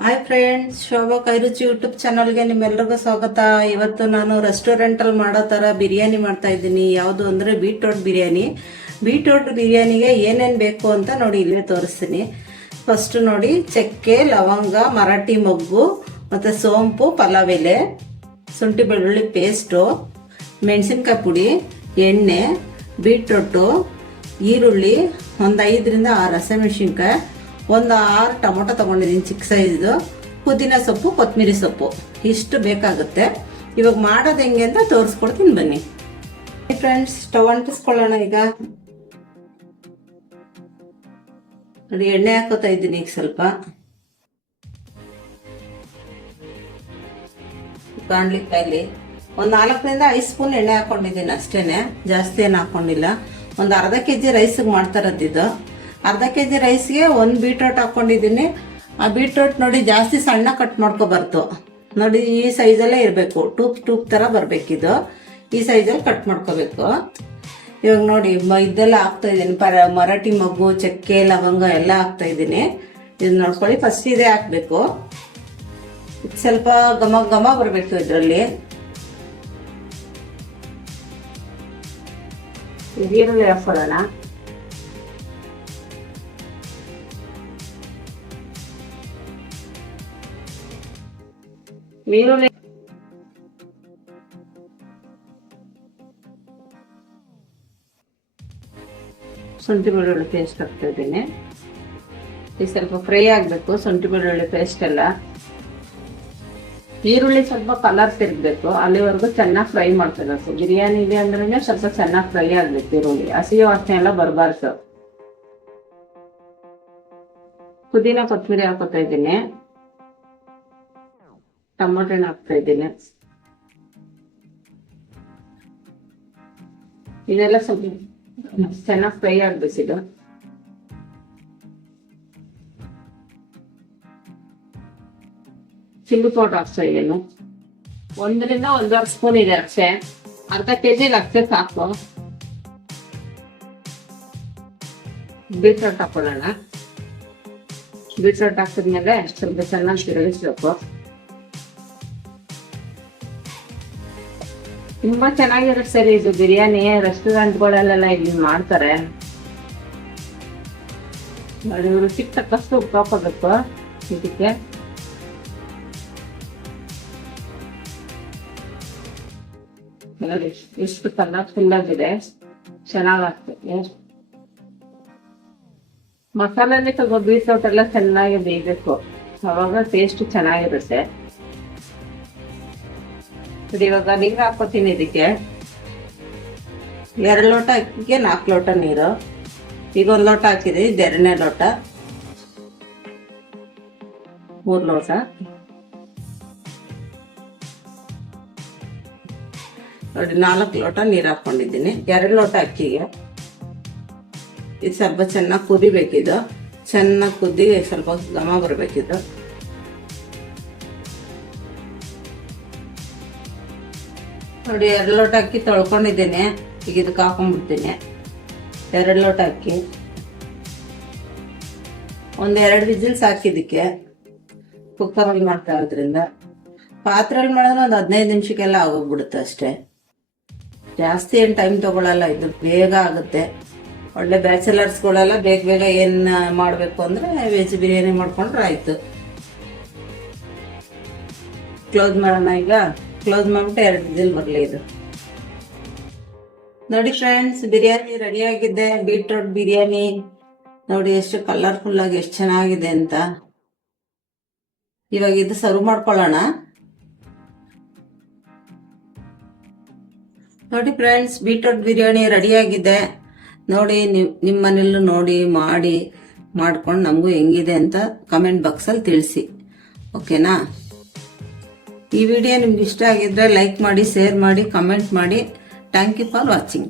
Hi friends, Shobha ಕೈರುಚಿ YouTube ಚಾನಲ್ಗೆ ನಿಮ್ಮೆಲ್ಲರಿಗೂ ಸ್ವಾಗತ. ಇವತ್ತು ನಾನು ರೆಸ್ಟೋರೆಂಟಲ್ಲಿ ಮಾಡೋ ಥರ ಬಿರಿಯಾನಿ ಮಾಡ್ತಾ ಇದ್ದೀನಿ. ಯಾವುದು ಅಂದರೆ ಬೀಟ್ರೋಟ್ ಬಿರಿಯಾನಿ. ಬೀಟ್ರೋಟ್ ಬಿರಿಯಾನಿಗೆ ಏನೇನು ಬೇಕು ಅಂತ ನೋಡಿ ಇಲ್ಲೇ ತೋರಿಸ್ತೀನಿ. ಫಸ್ಟ್ ನೋಡಿ, ಚಕ್ಕೆ, ಲವಂಗ, ಮರಾಠಿ ಮೊಗ್ಗು ಮತ್ತು ಸೋಂಪು, ಪಲಾವ್ ಎಲೆ, ಶುಂಠಿ ಬೆಳ್ಳುಳ್ಳಿ ಪೇಸ್ಟು, ಮೆಣಸಿನ್ಕಾಯಿ ಪುಡಿ, ಎಣ್ಣೆ, ಬೀಟ್ರೋಟು, ಈರುಳ್ಳಿ, ಒಂದು 5ರಿಂದ 6 ಹಸಿಮೆಣಸಿನ್ಕಾಯಿ, ಒಂದು 6 ಟೊಮೊಟೊ ತೊಗೊಂಡಿದ್ದೀನಿ ಚಿಕ್ಕ ಸೈಜ್ದು, ಪುದೀನ ಸೊಪ್ಪು, ಕೊತ್ತಂಬರಿ ಸೊಪ್ಪು, ಇಷ್ಟು ಬೇಕಾಗುತ್ತೆ. ಇವಾಗ ಮಾಡೋದು ಹೆಂಗೆ ಅಂತ ತೋರಿಸ್ಕೊಡ್ತೀನಿ ಬನ್ನಿ ಫ್ರೆಂಡ್ಸ್. ಸ್ಟವ್ ಅಂಟಿಸ್ಕೊಳ್ಳೋಣ. ಈಗ ನೋಡಿ, ಎಣ್ಣೆ ಹಾಕೋತಾ ಇದ್ದೀನಿ. ಈಗ ಸ್ವಲ್ಪ ಕಾಣ್ಲಿಕ್ಕಾಗಲಿ ಒಂದು 4ರಿಂದ 5 ಸ್ಪೂನ್ ಎಣ್ಣೆ ಹಾಕೊಂಡಿದ್ದೀನಿ ಅಷ್ಟೇನೆ, ಜಾಸ್ತಿ ಏನು ಹಾಕೊಂಡಿಲ್ಲ. ಒಂದು ಅರ್ಧ ಕೆಜಿ ರೈಸಿಗೆ ಮಾಡ್ತಾರದ್ದಿದ್ದು. ಅರ್ಧ ಕೆಜಿ ರೈಸ್ಗೆ 1 ಬೀಟ್ರೋಟ್ ಹಾಕ್ಕೊಂಡಿದ್ದೀನಿ. ಆ ಬೀಟ್ರೋಟ್ ನೋಡಿ ಜಾಸ್ತಿ ಸಣ್ಣ ಕಟ್ ಮಾಡ್ಕೊಬಾರ್ದು. ನೋಡಿ ಈ ಸೈಜಲ್ಲೇ ಇರಬೇಕು, ಟೂಪ್ ಥರ ಬರಬೇಕಿದು. ಈ ಸೈಜಲ್ಲಿ ಕಟ್ ಮಾಡ್ಕೋಬೇಕು. ಇವಾಗ ನೋಡಿ ಇದೆಲ್ಲ ಹಾಕ್ತಾಯಿದ್ದೀನಿ. ಮರಾಠಿ ಮೊಗ್ಗು, ಚಕ್ಕೆ, ಲವಂಗ ಎಲ್ಲ ಹಾಕ್ತಾಯಿದ್ದೀನಿ. ಇದು ನೋಡ್ಕೊಳ್ಳಿ, ಫಸ್ಟ್ ಇದೇ ಹಾಕಬೇಕು. ಸ್ವಲ್ಪ ಘಮ ಬರಬೇಕು ಇದರಲ್ಲಿ. ಈರುಳ್ಳಿ ಹಾಕೊಳ್ಳೋಣ. ಈರುಳ್ಳಿ ಶುಂಠಿ ಬೆಳ್ಳುಳ್ಳಿ ಪೇಸ್ಟ್ ಹಾಕ್ತಾ ಇದ್ದೀನಿ. ಈಗ ಸ್ವಲ್ಪ ಫ್ರೈ ಆಗಬೇಕು ಶುಂಠಿ ಬೆಳ್ಳುಳ್ಳಿ ಪೇಸ್ಟ್ ಎಲ್ಲ. ಈರುಳ್ಳಿ ಸ್ವಲ್ಪ ಕಲರ್ ತಿರುಗಬೇಕು, ಅಲ್ಲಿವರೆಗೂ ಚೆನ್ನಾಗಿ ಫ್ರೈ ಮಾಡ್ಕೋಬೇಕು. ಬಿರಿಯಾನಿ ಇದೆ ಅಂದ್ರೆ ಸ್ವಲ್ಪ ಚೆನ್ನಾಗಿ ಫ್ರೈ ಆಗಬೇಕು. ಈರುಳ್ಳಿ ಹಸಿ ವಾಸನೆ ಎಲ್ಲ ಬರಬಾರ್ದು. ಪುದೀನ ಕೊತ್ತಂಬರಿ ಹಾಕೋತಾ ಇದ್ದೀನಿ. ಟೊಮೊಟೊ ಹಾಕ್ತಾ ಇದ್ದೀನಿ. ಇದೆಲ್ಲ ಸ್ವಲ್ಪ ಚೆನ್ನಾಗಿ ಫ್ರೈ ಆಗ್ಬೇಕಿದು. ಚಿಲ್ಲಿ ಪೌಡರ್ ಹಾಕ್ತಾ ಇದ್ದೀನಿ. 1ರಿಂದ 1.5 ಸ್ಪೂನ್ ಇದೆ ಅಷ್ಟೇ. ಅರ್ಧ ಕೆಜಿಲಿ ಅಷ್ಟೇ ಸಾಕು. ಬೀಟ್ರೋಟ್ ಹಾಕೊಳ್ಳೋಣ. ಬೀಟ್ರೋಟ್ ಹಾಕಿದ್ಮೇಲೆ ಸ್ವಲ್ಪ ಚೆನ್ನಾಗಿ ತಿರುಗಿಸ್ಬೇಕು. ತುಂಬಾ ಚೆನ್ನಾಗಿರುತ್ತೆ ಸರಿ ಇದು ಬಿರಿಯಾನಿ. ರೆಸ್ಟೋರೆಂಟ್ಗಳಲ್ಲೆಲ್ಲ ಇಲ್ಲಿ ಮಾಡ್ತಾರೆ. ರುಚಿಗೆ ತಕ್ಕಷ್ಟು ಉಪ್ಪು ಹಾಕೋಬೇಕು ಇದಕ್ಕೆ. ಎಷ್ಟು ಕಲರ್ಫುಲ್ ಆಗಿದೆ, ಚೆನ್ನಾಗಾಗ್ತದೆ. ಮಸಾಲೆನೇ ಸ್ವಲ್ಪ ಬೀಟ್ರೋಟ್ ಎಲ್ಲ ಚೆನ್ನಾಗಿ ಬೇಯಬೇಕು, ಅವಾಗ ಟೇಸ್ಟ್ ಚೆನ್ನಾಗಿರುತ್ತೆ. ಇವಾಗ ನೀರು ಹಾಕೋತೀನಿ. ಇದಕ್ಕೆ 2 ಲೋಟ ಅಕ್ಕಿಗೆ 4 ಲೋಟ ನೀರು. ಈಗ 1 ಲೋಟ ಹಾಕಿದೆ, ಇದು 2ನೇ ಲೋಟ, 3 ಲೋಟ. ನೋಡಿ 4 ಲೋಟ ನೀರು ಹಾಕೊಂಡಿದ್ದೀನಿ 2 ಲೋಟ ಅಕ್ಕಿಗೆ. ಇದು ಸ್ವಲ್ಪ ಚೆನ್ನಾಗಿ ಕುದಿಬೇಕಿದು. ಚೆನ್ನಾಗಿ ಕುದಿ ಸ್ವಲ್ಪ ಘಮ ಬರಬೇಕಿದು. ನೋಡಿ 2 ಲೋಟ ಅಕ್ಕಿ ತೊಳ್ಕೊಂಡಿದ್ದೀನಿ. ಈಗ ಇದಕ್ಕೆ ಹಾಕೊಂಡ್ಬಿಡ್ತೀನಿ 2 ಲೋಟ ಅಕ್ಕಿ. ಒಂದು 2 ವಿಜಿಲ್ಸ್ ಹಾಕಿದ್ದಕ್ಕೆ. ಕುಕ್ಕರಲ್ಲಿ ಮಾಡ್ತಾ ಇರೋದ್ರಿಂದ ಪಾತ್ರೆಯಲ್ಲಿ ಮಾಡಿದ್ರೆ ಒಂದು 15 ನಿಮಿಷಕ್ಕೆಲ್ಲ ಆಗೋಗ್ಬಿಡುತ್ತೆ ಅಷ್ಟೇ. ಜಾಸ್ತಿ ಏನು ಟೈಮ್ ತಗೊಳ್ಳಲ್ಲ, ಇದು ಬೇಗ ಆಗುತ್ತೆ. ಒಳ್ಳೆ ಬ್ಯಾಚಲರ್ಸ್ಗಳೆಲ್ಲ ಬೇಗ ಏನು ಮಾಡಬೇಕು ಅಂದರೆ ವೆಜ್ ಬಿರಿಯಾನಿ ಮಾಡ್ಕೊಂಡ್ರೆ ಆಯಿತು. ಕ್ಲೋಸ್ ಮಾಡೋಣ. ಈಗ ಕ್ಲೋಸ್ ಮಾಡಿಬಿಟ್ಟು 2 ವಿಜಿಲ್ ಬರಲಿ ಇದು. ನೋಡಿ ಫ್ರೆಂಡ್ಸ್, ಬಿರಿಯಾನಿ ರೆಡಿಯಾಗಿದೆ. ಬೀಟ್ರೋಟ್ ಬಿರಿಯಾನಿ ನೋಡಿ ಎಷ್ಟು ಕಲರ್ಫುಲ್ ಆಗಿ ಎಷ್ಟು ಚೆನ್ನಾಗಿದೆ ಅಂತ. ಇವಾಗ ಇದು ಸರ್ವ್ ಮಾಡ್ಕೊಳ್ಳೋಣ. ನೋಡಿ ಫ್ರೆಂಡ್ಸ್, ಬೀಟ್ರೋಟ್ ಬಿರಿಯಾನಿ ರೆಡಿಯಾಗಿದೆ. ನೋಡಿ ನಿಮ್ಮ ಮನೆಯಲ್ಲೂ ನೋಡಿ ಮಾಡ್ಕೊಂಡು ನಮಗೂ ಹೆಂಗಿದೆ ಅಂತ ಕಮೆಂಟ್ ಬಾಕ್ಸಲ್ಲಿ ತಿಳಿಸಿ. ಓಕೆನಾ? ಈ ವಿಡಿಯೋ ನಿಮ್ಗೆ ಇಷ್ಟ ಆಗಿದ್ರೆ ಲೈಕ್ ಮಾಡಿ, ಶೇರ್ ಮಾಡಿ, ಕಮೆಂಟ್ ಮಾಡಿ. Thank you for watching.